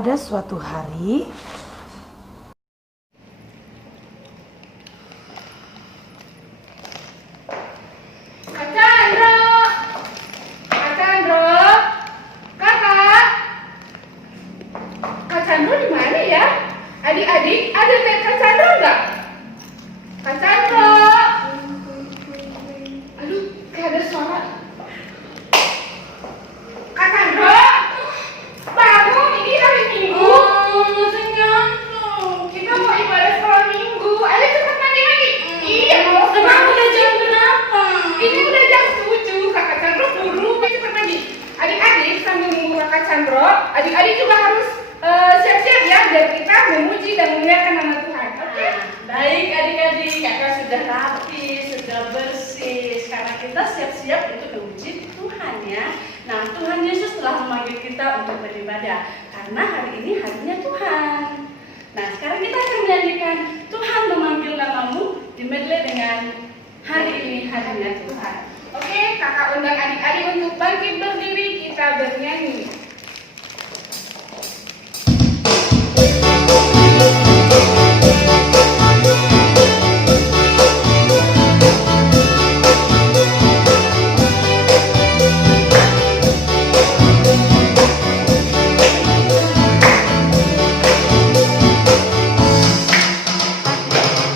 Pada suatu hari, Kak Chandra, kakak, Kak Chandra di mana ya? Adik-adik, ada lihat Kak Chandra nggak? Kak Chandra, aduh, kayak ada suara. Kak Chandra, bangun, ini hari Minggu. Masih ngantuk. Kita mau ibadah sekolah Minggu. Ayo cepat mandi. Iya, mau Emang udah jam berapa? Ini udah jam 7, Kakak Chandra buru, cepat mandi. Adik-adik sambil nunggu Kakak Chandra, adik-adik juga harus siap-siap ya, biar kita memuji dan memuliakan nama Tuhan. Oke? Baik adik-adik, kakak sudah rapi, sudah bersih. Sekarang kita siap-siap untuk memuji Tuhan ya. Nah, Tuhan Yesus telah memanggil kita untuk beribadah karena hari ini harinya Tuhan. Nah, sekarang kita akan menyanyikan Tuhan memanggil namamu di medley dengan hari ini harinya Tuhan. Oke, kakak undang adik-adik untuk bangkit berdiri, kita bernyanyi.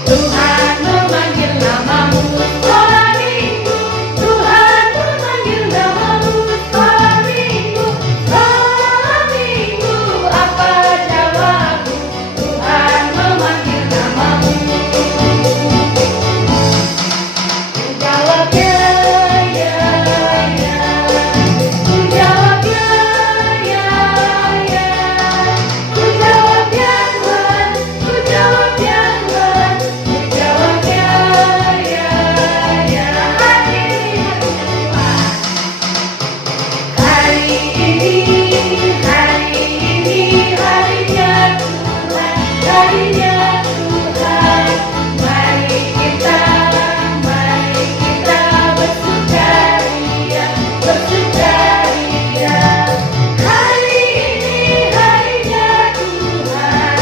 Tuhan memanggil namamu sekolah minggu. Tuhan memanggil namamu sekolah minggu. Sekolah minggu, apa jawabmu? Tuhan memanggil namamu. Ku jawab ya, ya, ya. Ku jawab ya, ya, ya. Ku jawab ya Tuhan. Ku jawab ya Tuhan. Ku jawab ya, ya, ya. Hari ini harinya Tuhan, harinya Tuhan. Mari kita bersukaria, bersukaria. Hari ini harinya Tuhan,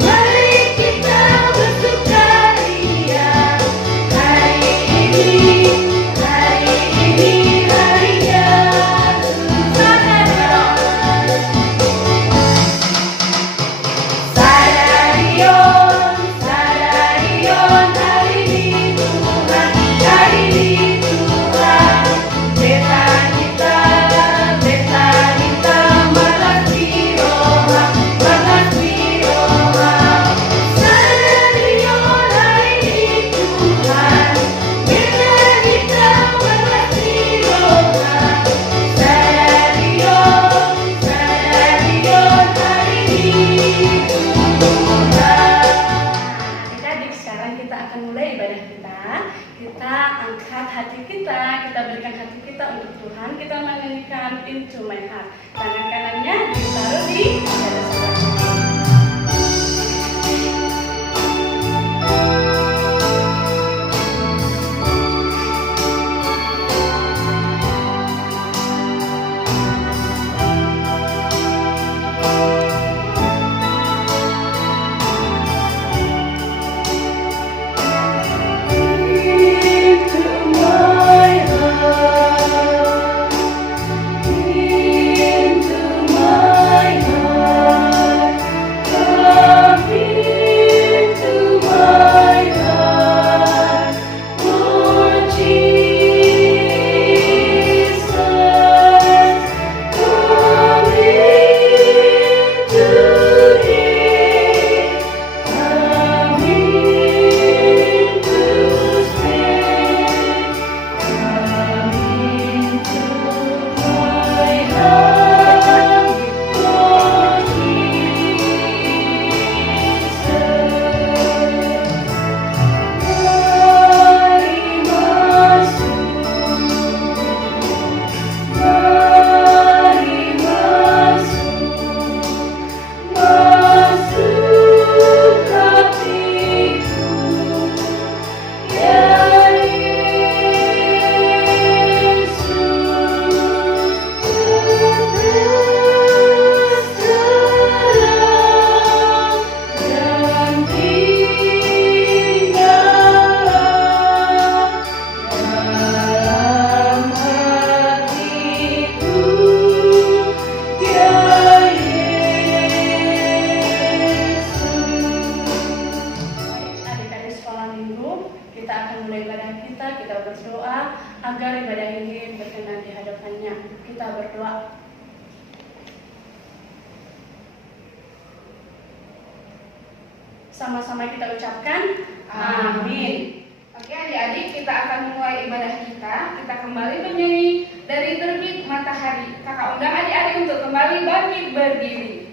mari kita bersukaria. Hari ini harinya Sadarion, sadarion, hari ini Tuhan, hari ini Tuhan. Betanita, malas biroha, malas biroha. Sadarion, hari ini Tuhan. Betanita, malas biroha. Sadarion, hari ini Tuhan. Adik-adik, sekarang kita akan mulai ibadah kita. Kita angkat hati kita berikan hati kita untuk Tuhan. Kita menyanyikan Into My Heart. Tangan kanannya ditaruh di dada sebelah kiri. Into my heart, into my heart. ibadah kita berdoa agar ibadah ini berkenan di hadapannya. Kita berdoa. Sama-sama kita ucapkan amin. Oke adik-adik, kita akan mulai ibadah kita. Kita kembali menyanyi dari terbit matahari. Kakak undang adik-adik untuk kembali bangkit berdiri.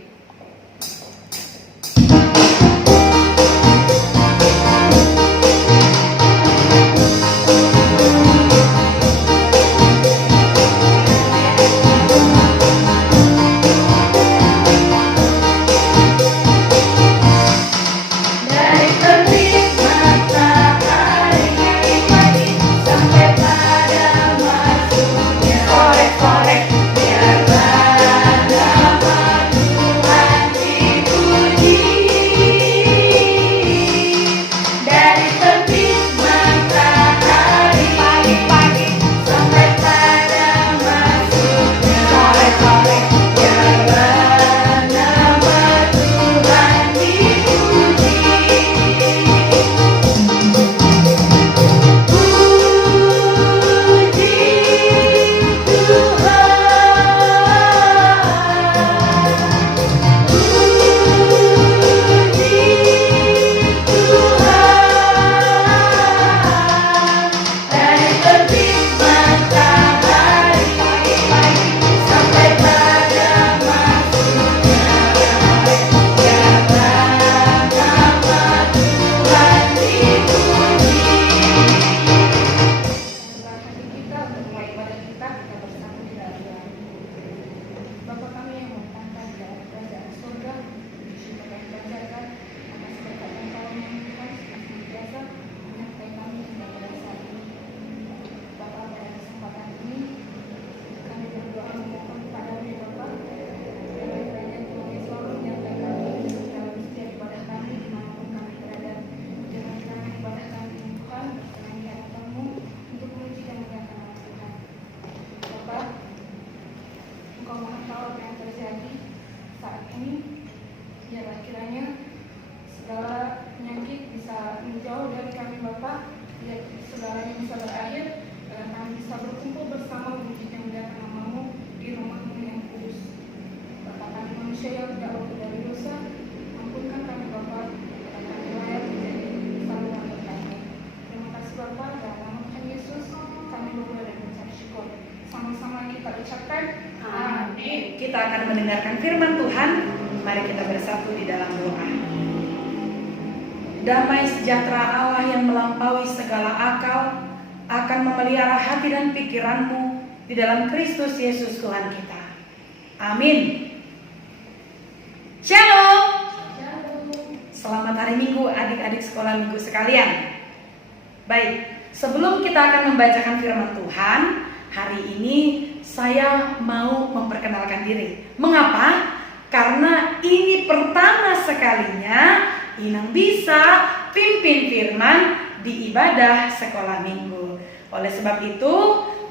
Kita akan mendengarkan firman Tuhan. Mari kita bersatu di dalam doa. Damai sejahtera Allah yang melampaui segala akal akan memelihara hati dan pikiranmu di dalam Kristus Yesus Tuhan kita. Amin. Shalom. Selamat hari Minggu adik-adik sekolah minggu sekalian. Baik, sebelum kita akan membacakan firman Tuhan, hari ini saya mau memperkenalkan diri. Mengapa? Karena ini pertama sekalinya Inang bisa pimpin firman di ibadah sekolah minggu. Oleh sebab itu,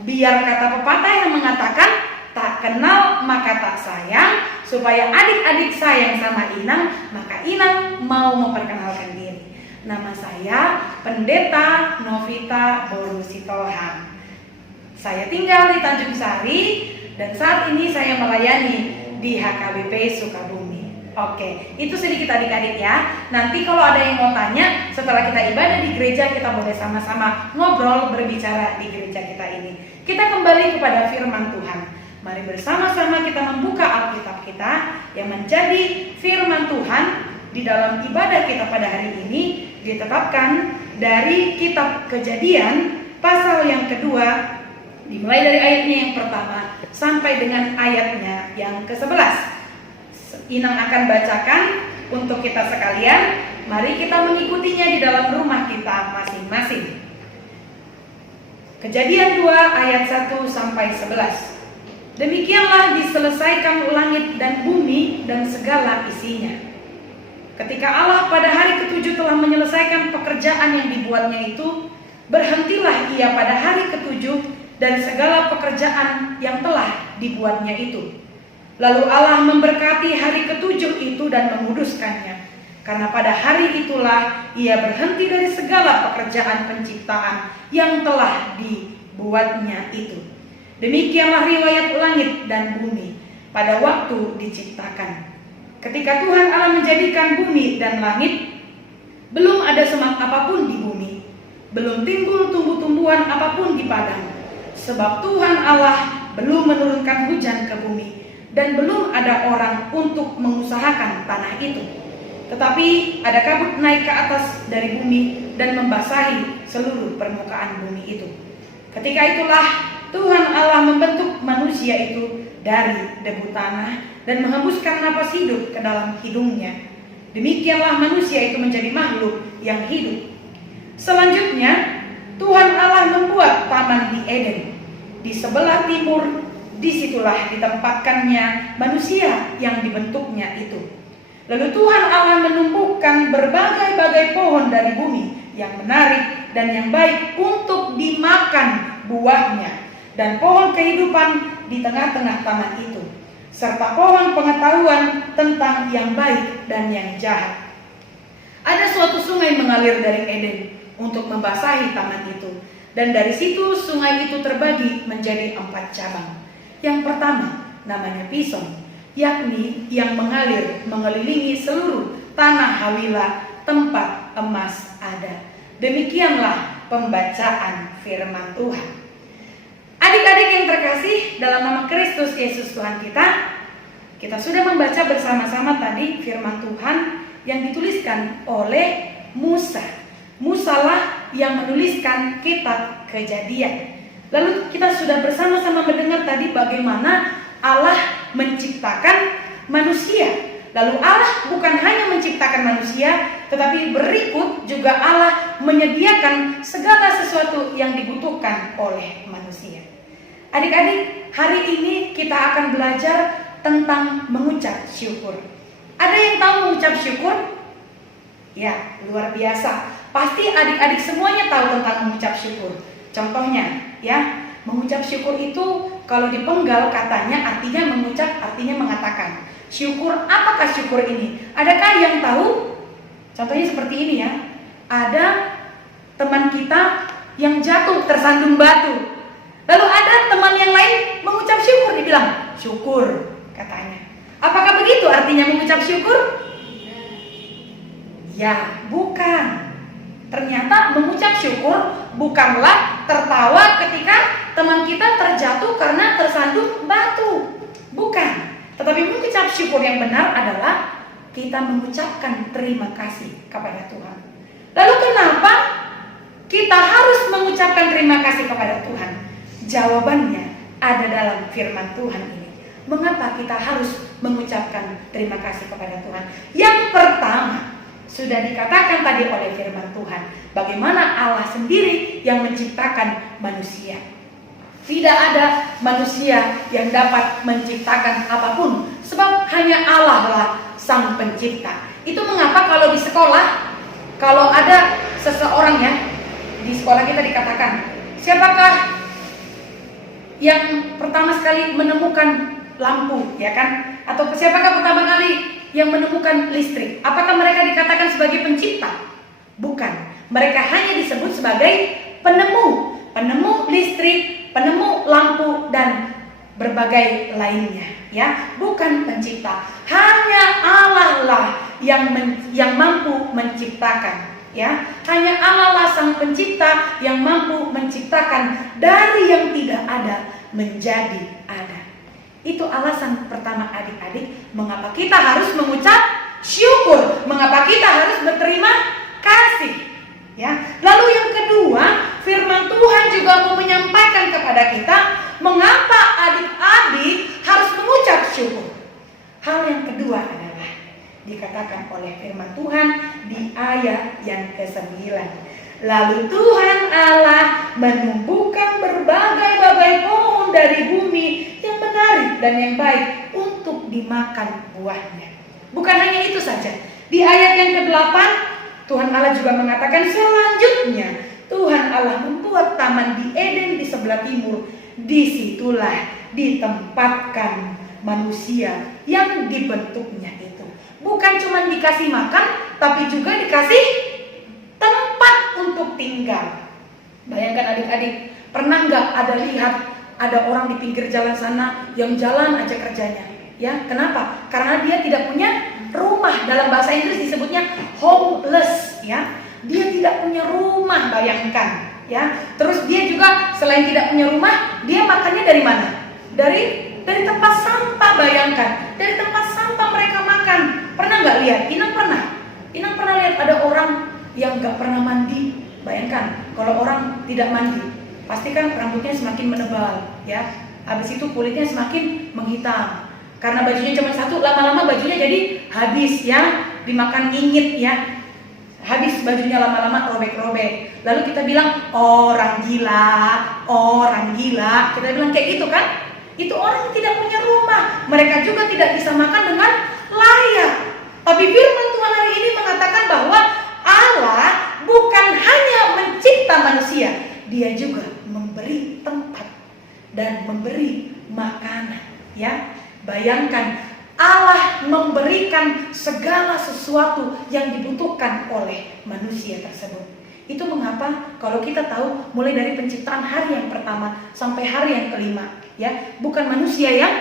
biar kata pepatah yang mengatakan tak kenal maka tak sayang, supaya adik-adik sayang sama Inang, maka Inang mau memperkenalkan diri. Nama saya Pendeta Novita Boru Sitohang. Saya tinggal di Tanjung Sari dan saat ini saya melayani di HKBP Sukabumi. Oke, itu sedikit adik-adik ya. Nanti kalau ada yang mau tanya setelah kita ibadah di gereja, kita boleh sama-sama ngobrol, berbicara di gereja kita ini. Kita kembali kepada firman Tuhan. Mari bersama-sama kita membuka Alkitab kita yang menjadi firman Tuhan di dalam ibadah kita pada hari ini ditetapkan dari kitab Kejadian pasal yang kedua, dimulai dari ayatnya yang pertama sampai dengan ayatnya yang ke-11. Inang akan bacakan untuk kita sekalian. Mari kita mengikutinya di dalam rumah kita masing-masing. Kejadian 2 ayat 1 sampai 11. Demikianlah diselesaikan langit dan bumi dan segala isinya. Ketika Allah pada hari ke-7 telah menyelesaikan pekerjaan yang dibuatnya itu, berhentilah ia pada hari ke-7 dan segala pekerjaan yang telah dibuatnya itu. Lalu Allah memberkati hari ke-7 itu dan menguduskannya. Karena pada hari itulah ia berhenti dari segala pekerjaan penciptaan yang telah dibuatnya itu. Demikianlah riwayat langit dan bumi pada waktu diciptakan. Ketika Tuhan Allah menjadikan bumi dan langit, belum ada semak apapun di bumi, belum timbul tumbuh-tumbuhan apapun di padang. Sebab Tuhan Allah belum menurunkan hujan ke bumi, dan belum ada orang untuk mengusahakan tanah itu. Tetapi ada kabut naik ke atas dari bumi dan membasahi seluruh permukaan bumi itu. Ketika itulah Tuhan Allah membentuk manusia itu dari debu tanah dan menghembuskan napas hidup ke dalam hidungnya. Demikianlah manusia itu menjadi makhluk yang hidup. Selanjutnya Tuhan Allah membuat taman di Eden. Di sebelah timur, disitulah ditempatkannya manusia yang dibentuknya itu. Lalu Tuhan Allah menumbuhkan berbagai-bagai pohon dari bumi yang menarik dan yang baik untuk dimakan buahnya, dan pohon kehidupan di tengah-tengah taman itu, serta pohon pengetahuan tentang yang baik dan yang jahat. Ada suatu sungai mengalir dari Eden untuk membasahi taman itu, dan dari situ sungai itu terbagi menjadi 4 cabang. Yang pertama namanya Pison, yakni yang mengalir mengelilingi seluruh tanah Hawilah tempat emas ada. Demikianlah pembacaan firman Tuhan. Adik-adik yang terkasih dalam nama Kristus Yesus Tuhan kita sudah membaca bersama-sama tadi firman Tuhan yang dituliskan oleh Musa. Musalah yang menuliskan kitab Kejadian. Lalu kita sudah bersama-sama mendengar tadi bagaimana Allah menciptakan manusia. Lalu Allah bukan hanya menciptakan manusia, tetapi berikut juga Allah menyediakan segala sesuatu yang dibutuhkan oleh manusia. Adik-adik, hari ini kita akan belajar tentang mengucap syukur. Ada yang tahu mengucap syukur? Ya, luar biasa. Pasti adik-adik semuanya tahu tentang mengucap syukur. Contohnya, ya, mengucap syukur itu kalau dipenggal katanya artinya mengucap, artinya mengatakan. Syukur, apakah syukur ini? Adakah yang tahu? Contohnya seperti ini ya. Ada teman kita yang jatuh tersandung batu. Lalu ada teman yang lain mengucap syukur, dibilang syukur katanya. Apakah begitu artinya mengucap syukur? Ya, bukan. Ternyata mengucap syukur bukanlah tertawa ketika teman kita terjatuh karena tersandung batu. Bukan. Tetapi mengucap syukur yang benar adalah kita mengucapkan terima kasih kepada Tuhan. Lalu kenapa kita harus mengucapkan terima kasih kepada Tuhan? Jawabannya ada dalam firman Tuhan ini. Mengapa kita harus mengucapkan terima kasih kepada Tuhan? Yang pertama, sudah dikatakan tadi oleh firman Tuhan, bagaimana Allah sendiri yang menciptakan manusia. Tidak ada manusia yang dapat menciptakan apapun, sebab hanya Allah lah sang pencipta. Itu mengapa kalau di sekolah, kalau ada seseorang ya, di sekolah kita dikatakan, siapakah yang pertama sekali menemukan lampu, ya kan? Atau siapakah pertama kali yang menemukan listrik? Apakah mereka dikatakan sebagai pencipta? Bukan. Mereka hanya disebut sebagai penemu. Penemu listrik, penemu lampu, dan berbagai lainnya, ya. Bukan pencipta. Hanya Allah lah yang mampu menciptakan, ya. Hanya Allah lah sang pencipta yang mampu menciptakan dari yang tidak ada menjadi ada. Itu alasan pertama adik-adik mengapa kita harus mengucap syukur, mengapa kita harus berterima kasih. Ya. Lalu yang kedua, firman Tuhan juga mau menyampaikan kepada kita mengapa adik-adik harus mengucap syukur. Hal yang kedua adalah dikatakan oleh firman Tuhan di ayat yang ke-9. Lalu Tuhan Allah menumbuhkan berbagai-bagai pohon dari bumi yang menarik dan yang baik untuk dimakan buahnya. Bukan hanya itu saja. Di ayat yang ke-8 Tuhan Allah juga mengatakan selanjutnya Tuhan Allah membuat taman di Eden di sebelah timur. Disitulah ditempatkan manusia yang dibentuknya itu. Bukan cuma dikasih makan, tapi juga dikasih tempat untuk tinggal. Bayangkan adik-adik, pernah nggak ada lihat ada orang di pinggir jalan sana yang jalan aja kerjanya? Ya, kenapa? Karena dia tidak punya rumah. Dalam bahasa Inggris disebutnya homeless, ya. Dia tidak punya rumah, bayangkan, ya. Terus dia juga selain tidak punya rumah, dia makannya dari mana? Dari tempat sampah, bayangkan. Dari tempat sampah mereka makan. Pernah nggak lihat? Inang pernah lihat ada orang yang nggak pernah mandi. Bayangkan, kalau orang tidak mandi, pasti kan rambutnya semakin menebal, ya. Habis itu kulitnya semakin menghitam. Karena bajunya cuma satu, lama-lama bajunya jadi habis, ya. Dimakan ingit, ya. Habis bajunya lama-lama robek-robek. Lalu kita bilang orang gila. Kita bilang kayak gitu kan? Itu orang yang tidak punya rumah. Mereka juga tidak bisa makan dengan layak. Tapi firman Tuhan hari ini mengatakan bahwa Allah bukan hanya mencipta manusia, Dia juga memberi tempat dan memberi makanan, ya. Bayangkan, Allah memberikan segala sesuatu yang dibutuhkan oleh manusia tersebut. Itu mengapa kalau kita tahu mulai dari penciptaan hari yang pertama sampai hari yang kelima, ya, bukan manusia yang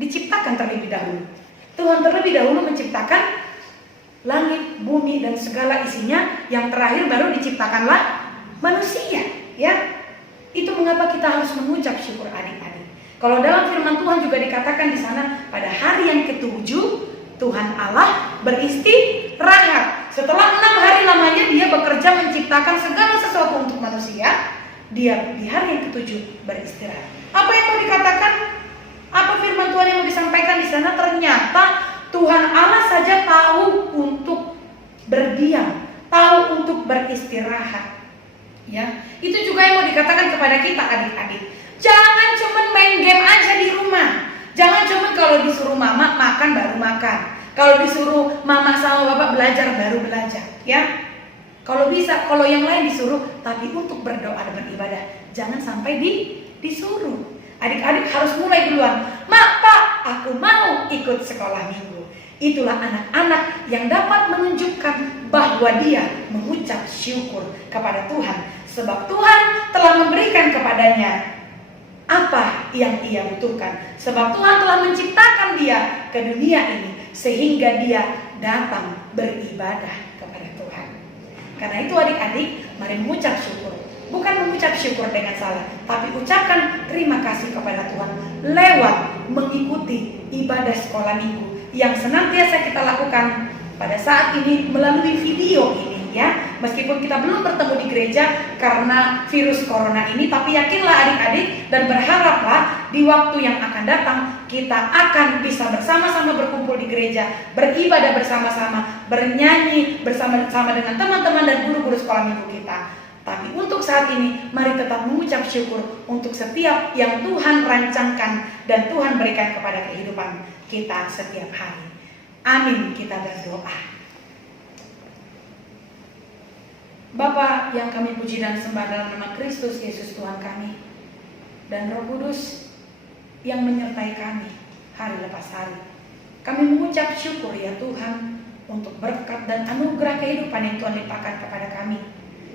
diciptakan terlebih dahulu. Tuhan terlebih dahulu menciptakan langit, bumi, dan segala isinya. Yang terakhir baru diciptakanlah manusia, ya. Itu mengapa kita harus mengucap syukur, adik-adik. Kalau dalam firman Tuhan juga dikatakan di sana, pada hari yang ketujuh Tuhan Allah beristirahat. Setelah 6 hari lamanya Dia bekerja menciptakan segala sesuatu untuk manusia, Dia di hari yang ketujuh beristirahat. Apa yang mau dikatakan? Apa firman Tuhan yang mau disampaikan di sana? Ternyata Tuhan Allah saja tahu untuk berdiam, tahu untuk beristirahat. Ya, itu juga yang mau dikatakan kepada kita, adik-adik. Jangan cuma main game aja di rumah. Jangan cuma kalau disuruh mama makan baru makan. Kalau disuruh mama sama bapak belajar baru belajar, ya. Kalau bisa, kalau yang lain disuruh, tapi untuk berdoa dan beribadah jangan sampai disuruh. Adik-adik harus mulai duluan. Mak, Pak, aku mau ikut sekolah minggu. Itulah anak-anak yang dapat menunjukkan bahwa dia mengucap syukur kepada Tuhan, sebab Tuhan telah memberikan kepadanya apa yang ia butuhkan. Sebab Tuhan telah menciptakan dia ke dunia ini sehingga dia datang beribadah kepada Tuhan. Karena itu adik-adik, mari mengucap syukur. Bukan mengucap syukur dengan salah, tapi ucapkan terima kasih kepada Tuhan lewat mengikuti ibadah sekolah minggu yang senantiasa kita lakukan pada saat ini melalui video ini, ya. Meskipun kita belum bertemu di gereja karena virus corona ini, tapi yakinlah adik-adik dan berharaplah di waktu yang akan datang kita akan bisa bersama-sama berkumpul di gereja, beribadah bersama-sama, bernyanyi bersama-sama dengan teman-teman dan guru-guru sekolah minggu kita. Tapi untuk saat ini, mari tetap mengucap syukur untuk setiap yang Tuhan rancangkan dan Tuhan berikan kepada kehidupan kita setiap hari. Amin, kita berdoa. Bapa yang kami puji dan sembah dalam nama Kristus Yesus Tuhan kami, dan Roh Kudus yang menyertai kami hari lepas hari. Kami mengucap syukur ya Tuhan untuk berkat dan anugerah kehidupan yang Tuhan limpahkan kepada kami,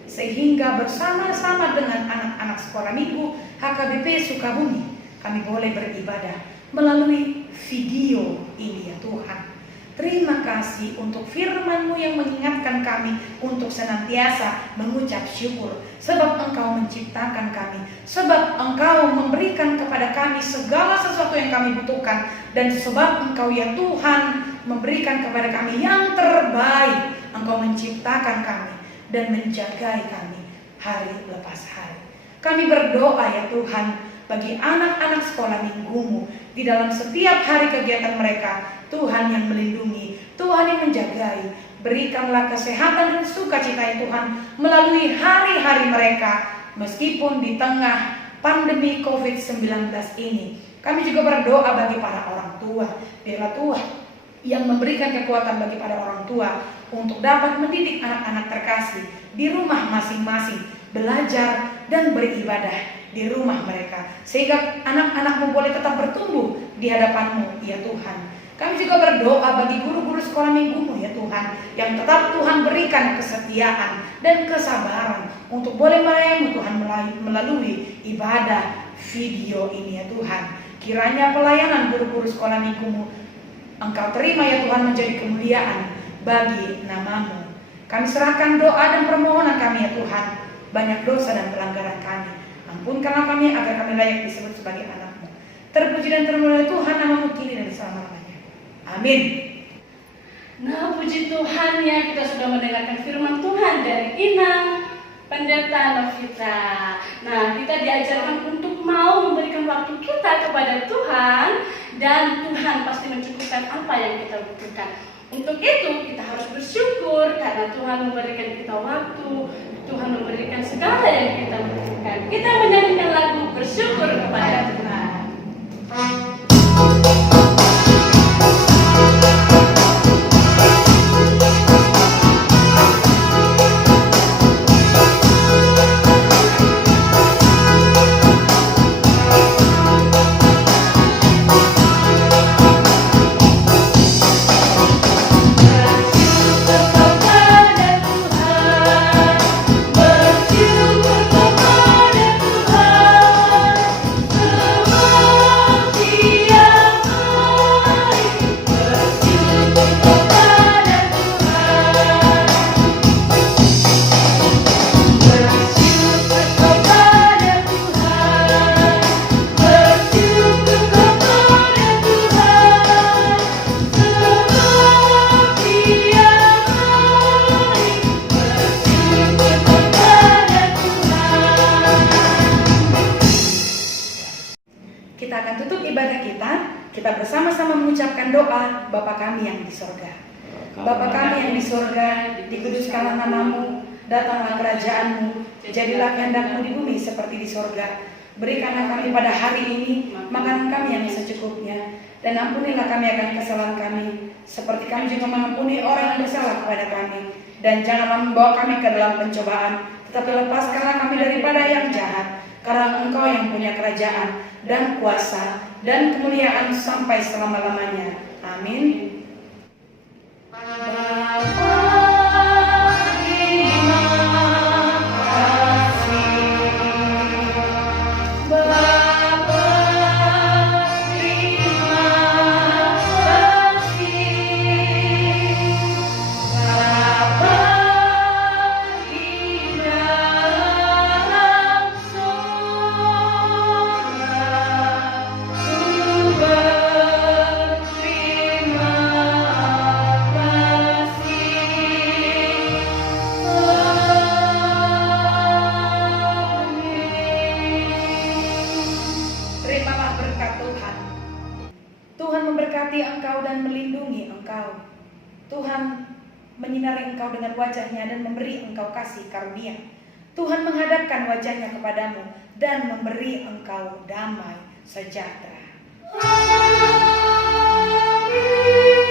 sehingga bersama-sama dengan anak-anak sekolah minggu HKBP Sukabumi kami boleh beribadah melalui video ini ya Tuhan. Terima kasih untuk firman-Mu yang mengingatkan kami untuk senantiasa mengucap syukur, sebab Engkau menciptakan kami, sebab Engkau memberikan kepada kami segala sesuatu yang kami butuhkan, dan sebab Engkau ya Tuhan memberikan kepada kami yang terbaik. Engkau menciptakan kami dan menjagai kami hari lepas hari. Kami berdoa ya Tuhan bagi anak-anak sekolah minggu-Mu di dalam setiap hari kegiatan mereka. Tuhan yang melindungi, Tuhan yang menjagai. Berikanlah kesehatan dan sukacita ya Tuhan melalui hari-hari mereka, meskipun di tengah pandemi COVID-19 ini. Kami juga berdoa bagi para orang tua. Biarlah Tuhan yang memberikan kekuatan bagi para orang tua untuk dapat mendidik anak-anak terkasih di rumah masing-masing, belajar dan beribadah di rumah mereka, sehingga anak-anak-Mu boleh tetap bertumbuh di hadapan-Mu ya Tuhan. Kami juga berdoa bagi guru-guru sekolah minggumu ya Tuhan, yang tetap Tuhan berikan kesetiaan dan kesabaran untuk boleh melayani Tuhan melalui ibadah video ini ya Tuhan. Kiranya pelayanan guru-guru sekolah minggumu Engkau terima ya Tuhan menjadi kemuliaan bagi namamu. Kami serahkan doa dan permohonan kami ya Tuhan. Banyak dosa dan pelanggaran kami. Ampunkanlah kami agar kami layak disebut sebagai anak-Mu. Terpuji dan termulia Tuhan namamu kini dan selama-lamanya. Amin. Nah, puji Tuhan ya, kita sudah mendengarkan firman Tuhan dari Inang Pendeta Novita. Nah, kita diajarkan untuk mau memberikan waktu kita kepada Tuhan, dan Tuhan pasti mencukupkan apa yang kita butuhkan. Untuk itu kita harus bersyukur karena Tuhan memberikan kita waktu, Tuhan memberikan segala yang kita butuhkan. Kita menyanyikan lagu bersyukur kepada Tuhan. Kita akan tutup ibadah kita bersama-sama mengucapkan doa Bapa kami yang di sorga. Bapa kami yang di sorga, dikuduskanlah namamu, datanglah kerajaan-Mu, jadilah kehendak-Mu di bumi seperti di sorga. Berikanlah kami pada hari ini makanan kami yang secukupnya, dan ampunilah kami akan kesalahan kami, seperti kami juga mengampuni orang yang bersalah kepada kami. Dan janganlah membawa kami ke dalam pencobaan, tetapi lepaskanlah kami daripada yang jahat. Karena Engkau yang punya kerajaan dan kuasa dan kemuliaan sampai selama-lamanya. Amin. Terimalah berkat Tuhan. Tuhan memberkati engkau dan melindungi engkau. Tuhan menyinari engkau dengan wajahnya dan memberi engkau kasih karunia. Tuhan menghadapkan wajahnya kepadamu dan memberi engkau damai sejahtera. Amin.